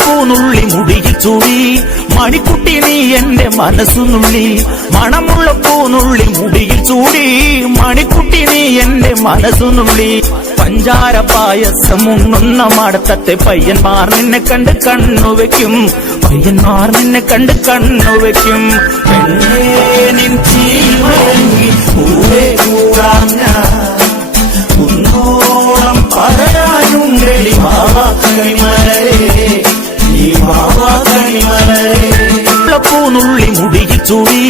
പൂനുള്ളി മുടിയിൽ ചൂടി മണിക്കുട്ടി നീ എന്റെ മനസ്സുനുള്ളി മണമുള്ള പൂനുള്ളി മുടിയിൽ ചൂടി മണിക്കുട്ടി നീ എന്റെ മനസ്സുനുള്ളി പഞ്ചാര പായസം ഉണ്ണുന്ന മടത്തത്തെ പയ്യന്മാർ നിന്നെ കണ്ട് കണ്ണുവെക്കും പയ്യന്മാർ നിന്നെ കണ്ട് കണ്ണുവെക്കും നിൻ ചീമയങ്ങി പൂവേ കൂടാഞ്ഞ കുന്നോളം പറയാനും റെഡി മാവാ കണിമലരേ ഈ മാവാ കണിമലരേ പൂനുള്ളി മുടിയിൽ ചൂടി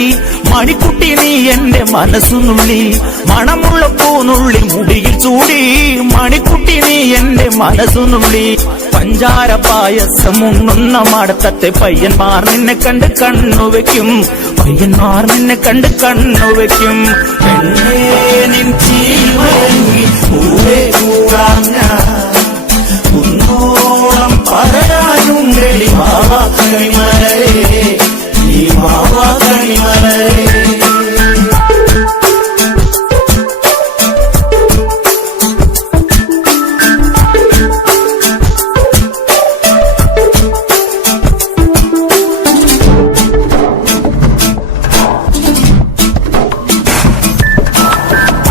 മണിക്കുട്ടി നീ എന്റെ മനസ്സുനുള്ളി മണമുള്ള പൂനുള്ളി മുടിയിൽ ചൂടി മണിക്കുട്ടി നീ എന്റെ മനസ്സുനുള്ളി പഞ്ചാര പായസം ഉണ്ണുന്ന മടത്തത്തെ പയ്യന്മാർ നിന്നെ കണ്ട് കണ്ണുവെക്കും പയ്യന്മാർ നിന്നെ കണ്ട് കണ്ണുവെക്കും നിൻ ചീമയങ്ങി പൂവേ കൂടാഞ്ഞ കുന്നോളം പറയാനും റെഡി മാവാ കണിമലരേ ഈ മാവാ കണിമലരേ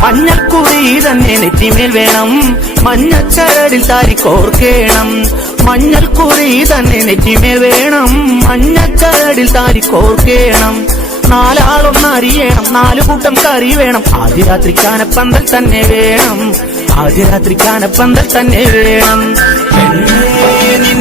മഞ്ഞക്കുറി തന്നെ നെറ്റിമേൽ വേണം മഞ്ഞച്ചരടിൽ താരി കോർക്കേണം മഞ്ഞൾക്കുറി തന്നെ നെറ്റിമേൽ വേണം മഞ്ഞച്ചരടിൽ താരി കോർക്കേണം നാലാളൊന്നറിയണം നാലു കൂട്ടം കറി വേണം ആദ്യ രാത്രി കാനപ്പന്തൽ തന്നെ വേണം ആദ്യ രാത്രി കാനപ്പന്തൽ തന്നെ വേണം നിൻ